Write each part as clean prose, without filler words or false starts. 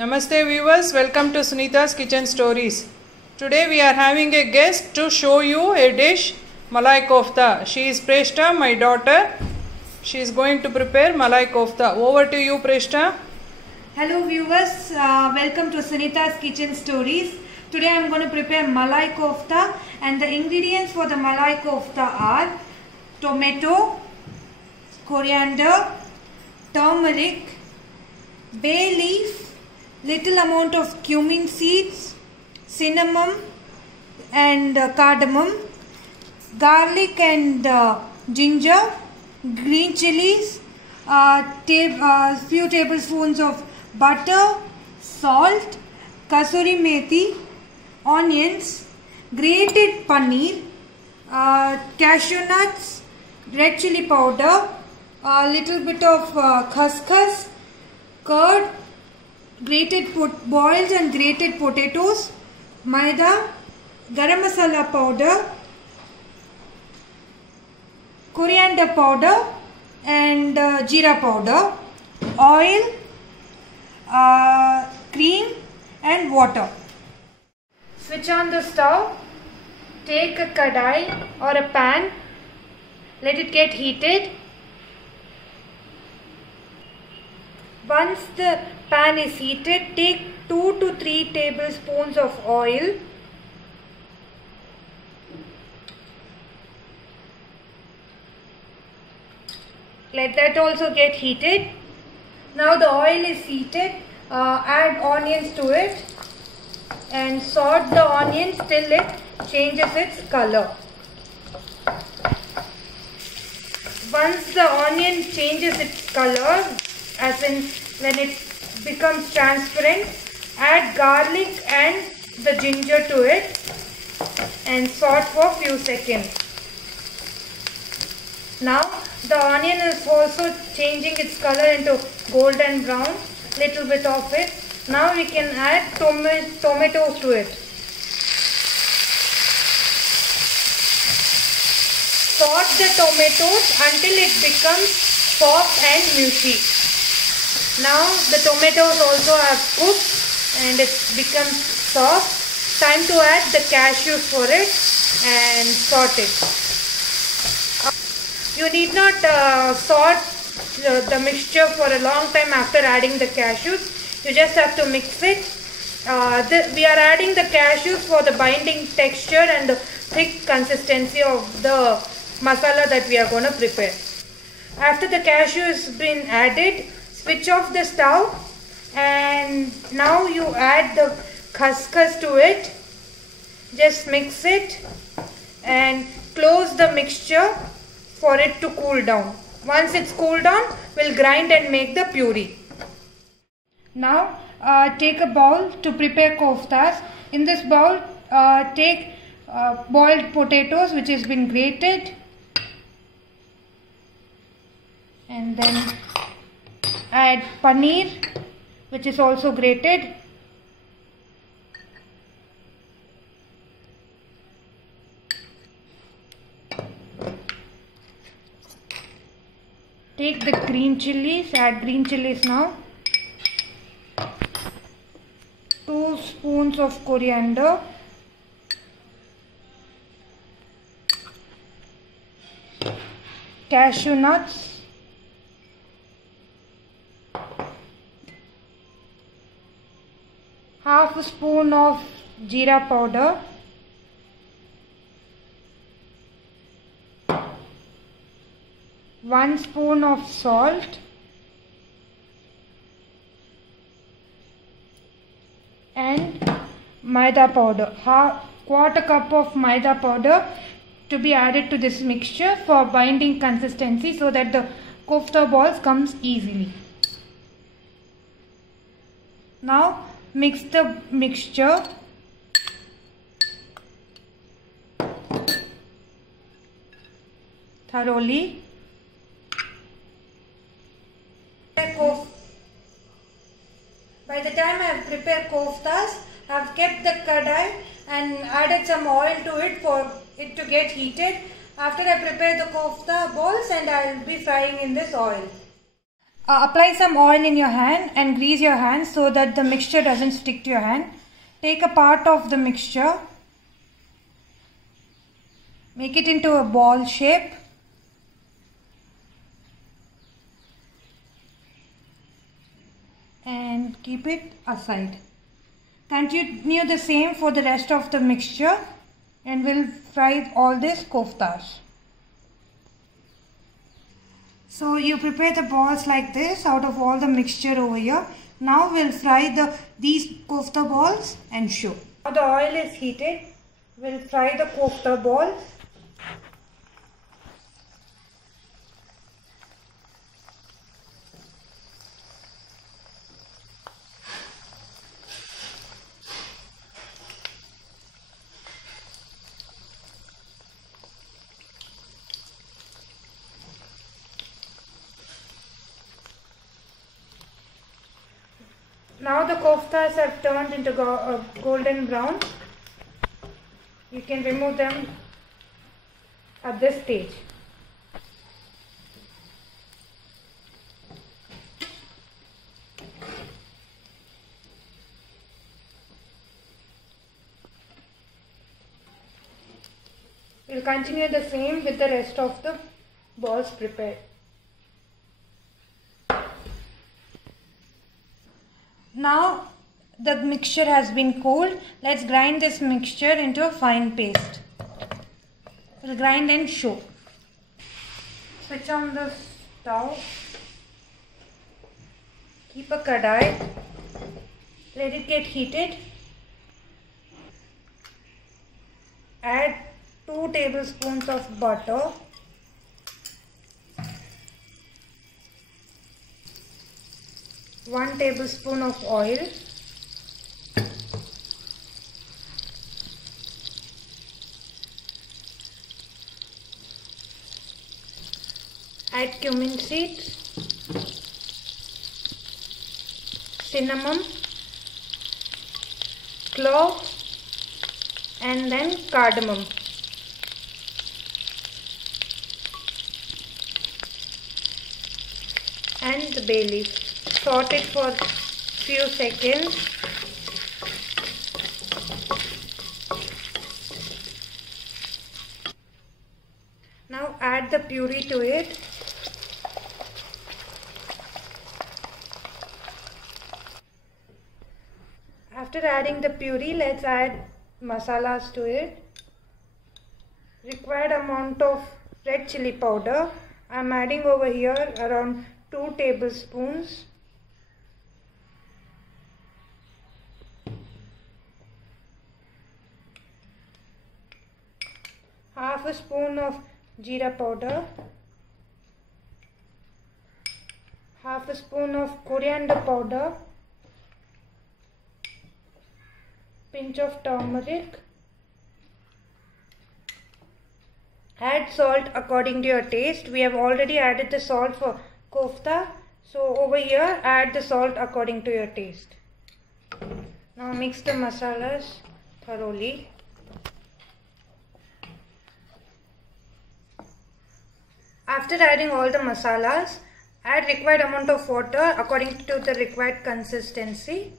Namaste viewers, welcome to Sunita's Kitchen Stories. Today we are having a guest to show you a dish, Malai Kofta. She is Preshta, my daughter. She is going to prepare Malai Kofta. Over to you, Preshta. Hello viewers, welcome to Sunita's Kitchen Stories. Today I am going to prepare Malai Kofta, and the ingredients for the Malai Kofta are tomato, coriander, turmeric, bay leaf, little amount of cumin seeds, cinnamon and cardamom, garlic and ginger, green chilies, few tablespoons of butter, salt, kasuri methi, onions, grated paneer, cashew nuts, red chili powder, a little bit of khaskhas, curd, boiled and grated potatoes, maida, garam masala powder, coriander powder and jeera powder, oil, cream and water. Switch on the stove, take a kadai or a pan, let it get heated. Once the pan is heated, take 2 to 3 tablespoons of oil. Let that also get heated. Now the oil is heated, add onions to it and saute the onions till it changes its color. Once the onion changes its color, as in when it becomes transparent, add garlic and the ginger to it and saute for a few seconds. Now the onion is also changing its color into golden brown, little bit of it. Now we can add tomatoes to it. Saute the tomatoes until it becomes soft and mushy. Now the tomatoes also have cooked and it's become soft. Time to add the cashews for it and saute it. You need not saute the mixture for a long time after adding the cashews. You just have to mix it. We are adding the cashews for the binding texture and the thick consistency of the masala that we are going to prepare. After the cashew has been added, switch off the stove and now you add the khaskhas to it. Just mix it and close the mixture for it to cool down. Once it's cooled down, we'll grind and make the puree. Now take a bowl to prepare koftas. In this bowl, take boiled potatoes which has been grated, and then add paneer which is also grated. Take the green chilies, add green chilies now. 2 spoons of coriander. Cashew nuts. Half a spoon of jeera powder. 1 spoon of salt and maida powder, quarter cup of maida powder to be added to this mixture for binding consistency so that the kofta balls comes easily. Now mix the mixture. Thoroughly. By the time I have prepared koftas, I have kept the kadai and added some oil to it for it to get heated. After I prepare the kofta balls and I will be frying in this oil. Apply some oil in your hand and grease your hand so that the mixture doesn't stick to your hand. Take a part of the mixture, make it into a ball shape, and keep it aside. Continue the same for the rest of the mixture and we'll fry all these koftas. So you prepare the balls like this out of all the mixture over here. Now we'll fry these kofta balls and show. Now the oil is heated. We'll fry the kofta balls. Now the koftas have turned into golden brown. You can remove them at this stage. We'll continue the same with the rest of the balls prepared. Now the mixture has been cooled. Let's grind this mixture into a fine paste. We'll grind and show. Switch on the stove. Keep a kadai. Let it get heated. Add 2 tablespoons of butter. One tablespoon of oil, add cumin seeds, cinnamon, clove, and then cardamom. And the bay leaf. Saute it for few seconds. Now add the puree to it. After adding the puree, let's add masalas to it. Required amount of red chili powder. I am adding over here around 2 tablespoons. Half a spoon of jeera powder, half a spoon of coriander powder, pinch of turmeric. Add salt according to your taste. We have already added the salt for kofta, so over here add the salt according to your taste. Now mix the masalas thoroughly. After adding all the masalas, add required amount of water according to the required consistency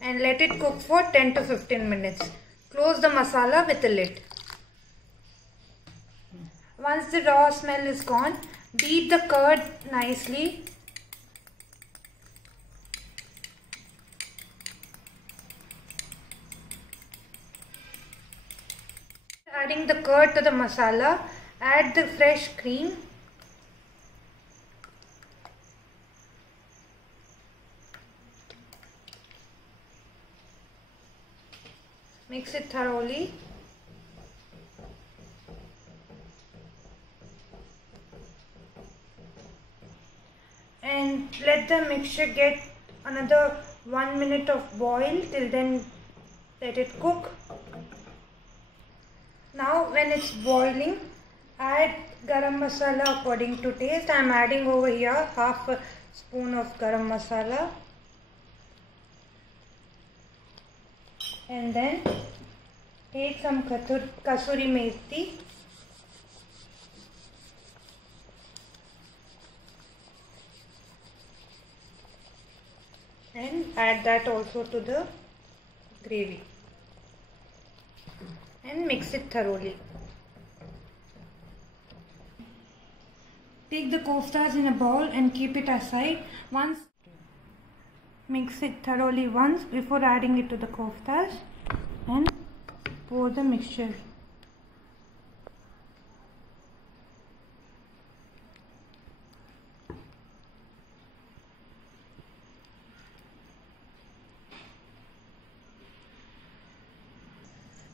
and let it cook for 10 to 15 minutes. Close the masala with a lid. Once the raw smell is gone, beat the curd nicely. Adding the curd to the masala, add the fresh cream. Mix it thoroughly. And let the mixture get another 1 minute of boil. Till then let it cook. Now when it's boiling, add garam masala according to taste. I am adding over here half a spoon of garam masala. And then take some kasuri methi. and add that also to the gravy and mix it thoroughly. Take the koftas in a bowl and keep it aside. Mix it thoroughly once before adding it to the koftas and pour the mixture.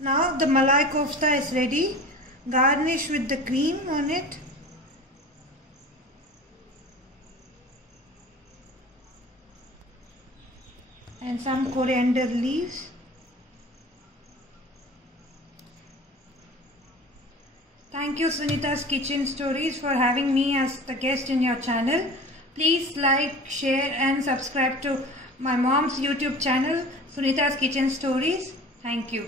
Now the malai kofta is ready. Garnish with the cream on it. And some coriander leaves. Thank you Sunita's Kitchen Stories for having me as the guest in your channel. Please like, share and subscribe to my mom's YouTube channel, Sunita's Kitchen Stories. Thank you.